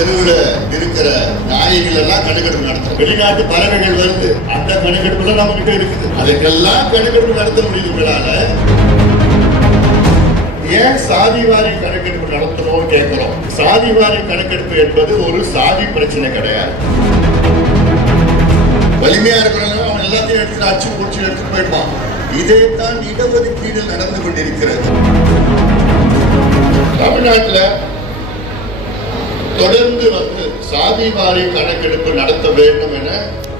தெருவுல இருக்கிற நாய்கள் எல்லாம் கணக்கெடுப்பு நடத்தும். வெளிநாட்டு பறவைகள் வருது, அந்த கணக்கெடுப்புல நம்ம கிட்ட இருக்குது. அதுக்கெல்லாம் கணக்கெடுப்பு நடத்த முடியுதுங்களால ஏன் சாதிவாரி கணக்கெடுப்பு நடத்தணும் கேட்கிறோம். சாதிவாரி கணக்கெடுப்பு என்பது ஒரு சாதி பிரச்சனை கிடையாது. வலிமையா இருக்கிறவங்க அவன் எல்லாத்தையும் எடுத்து அச்சு பிடிச்சி எடுத்துட்டு போயிடுவான். இதே தான் இடஒதுக்கீடு நடந்து கொண்டிருக்கிறது. தமிழ்நாட்டில் தொடர்ந்து சாதிவாரி கணக்கெடுப்பு நடத்த வேண்டும் என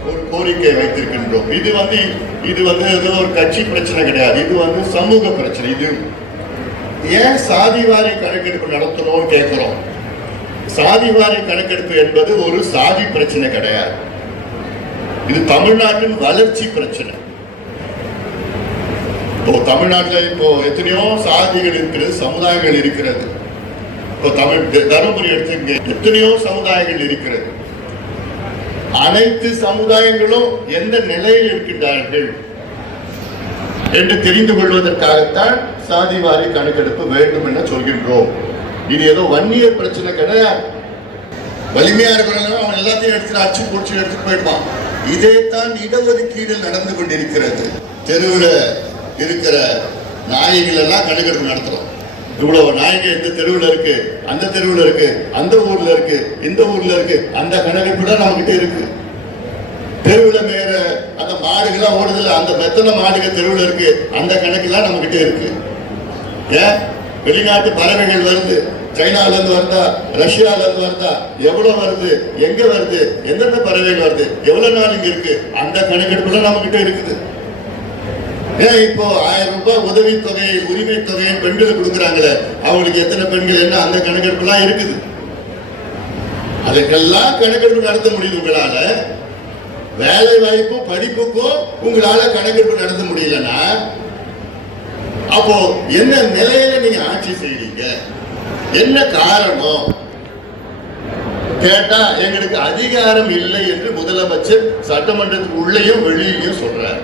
ஒரு கோரிக்கை வைத்திருக்கின்றோம். இது வந்து ஒரு கட்சி பிரச்சனை கிடையாது, இது சமூக பிரச்சனை. இது ஏன் சாதிவாரி கணக்கெடுப்பு நடத்தணும் கேட்கிறோம். சாதிவாரி கணக்கெடுப்பு என்பது ஒரு சாதி பிரச்சனை கிடையாது, இது தமிழ்நாட்டின் வளர்ச்சி பிரச்சனை. இப்போ தமிழ்நாட்டில் எத்தனையோ சாதிகள் இருக்கிறது, சமுதாயங்கள் இருக்கிறது. இப்போ தருமபுரி எடுத்து எத்தனையோ சமுதாயங்கள் இருக்கிறது. அனைத்து சமுதாயங்களும் எந்த நிலையில் இருக்கின்றார்கள் என்று தெரிந்து கொள்வதற்காகத்தான் சாதிவாரி கணக்கெடுப்பு வேண்டும் என சொல்கின்றோம். இது ஏதோ வன்னியர் பிரச்சனை கிடையாது. வலிமையா இருக்கிறவங்க அவன் எல்லாத்தையும் எடுத்து அச்சு பிடிச்சி எடுத்துட்டு போயிடுவான். இதே தான் இடஒதுக்கீடு நடந்து கொண்டிருக்கிறது. தெருவில் இருக்கிற நாய்கள் எல்லாம் கணக்கெடுப்பு நடத்துறோம். இவ்வளவு நாய்கள் இந்த தெருவில் இருக்கு, அந்த தெருவில் இருக்கு, அந்த ஊர்ல இருக்கு, இந்த ஊர்ல இருக்கு, அந்த கணக்கெடுப்பு தான் நம்ம கிட்ட இருக்கு. தெருவில் மேற அந்த மாடுகள்லாம் ஓடுதல, அந்த மெத்தனை மாடுகள் தெருவில் இருக்கு, அந்த கணக்கெல்லாம் நம்ம கிட்ட இருக்கு. ஏன் வெளிநாட்டு பறவைகள் வருது, சைனால இருந்து வருதா, ரஷ்யால இருந்து வருதா, எவ்வளவு வருது, எங்க வருது, எந்தெந்த பறவைகள் வருது, எவ்வளவு நாள் இங்க இருக்கு, அந்த கணக்கெடுப்புல நம்ம கிட்ட இருக்குது. ஏன் இப்போ 1000 ரூபாய் உதவி தொகை, உரிமை தொகையை பெண்களுக்கு கொடுக்குறாங்களே, அவங்களுக்கு எத்தனை பெண்கள் என்ன, அந்த கணக்கெடுப்புலாம் இருக்குது. அதுக்கெல்லாம் கணக்கெடுப்பு நடத்த முடியுது உங்களால. வேலை வாய்ப்பு படிப்புக்கும் உங்களால கணக்கெடுப்பு நடத்த முடியலன்னா அப்போ என்ன நிலையில நீங்க ஆட்சி செய்றீங்க, என்ன காரணம் கேட்டா எங்களுக்கு அதிகாரம் இல்லை என்று முதலமைச்சர் சட்டமன்றத்துக்கு உள்ளேயும் வெளியிலையும் சொல்றார்.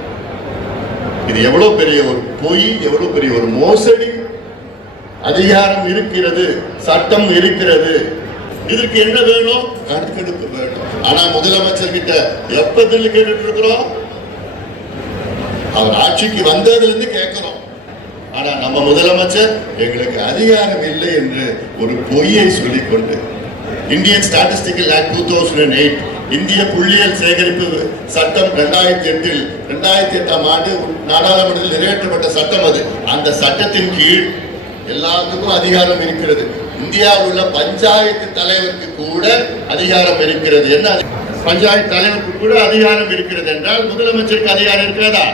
இது எவ்வளவு பெரிய ஒரு பொய், எவ்வளவு பெரிய ஒரு மோசடி. அதிகாரம் இருக்கிறது, சட்டம் இருக்கிறது, இதற்கு என்ன வேணும், கணக்கெடுப்பு வேணும். ஆனா முதலமைச்சர் கிட்ட எப்பதில் கேட்டுட்டு இருக்கிறோம், அவர் ஆட்சிக்கு வந்ததுல இருந்து கேட்கிறோம். ஆனா நம்ம முதலமைச்சர் எங்களுக்கு அதிகாரம் இல்லை என்று ஒரு பொய்யை சொல்லிக்கொண்டு இந்தியன் ஸ்டாட்டிஸ்டிக்கல் ஆக்ட் 2008 இந்திய புள்ளியியல் சேகரிப்பு சட்டம் 2008ஆம் ஆண்டு நாடாளுமன்றத்தில் நிறைவேற்றப்பட்ட சட்டம் அது. அந்த சட்டத்தின் கீழ் எல்லாத்துக்கும் அதிகாரம் இருக்கிறது. இந்தியாவில் உள்ள பஞ்சாயத்து தலைவருக்கு கூட அதிகாரம் இருக்கிறது. என்ன பஞ்சாயத்து தலைவருக்கு கூட அதிகாரம் இருக்கிறது என்றால் முதலமைச்சருக்கு அதிகாரம் இருக்கிறதா?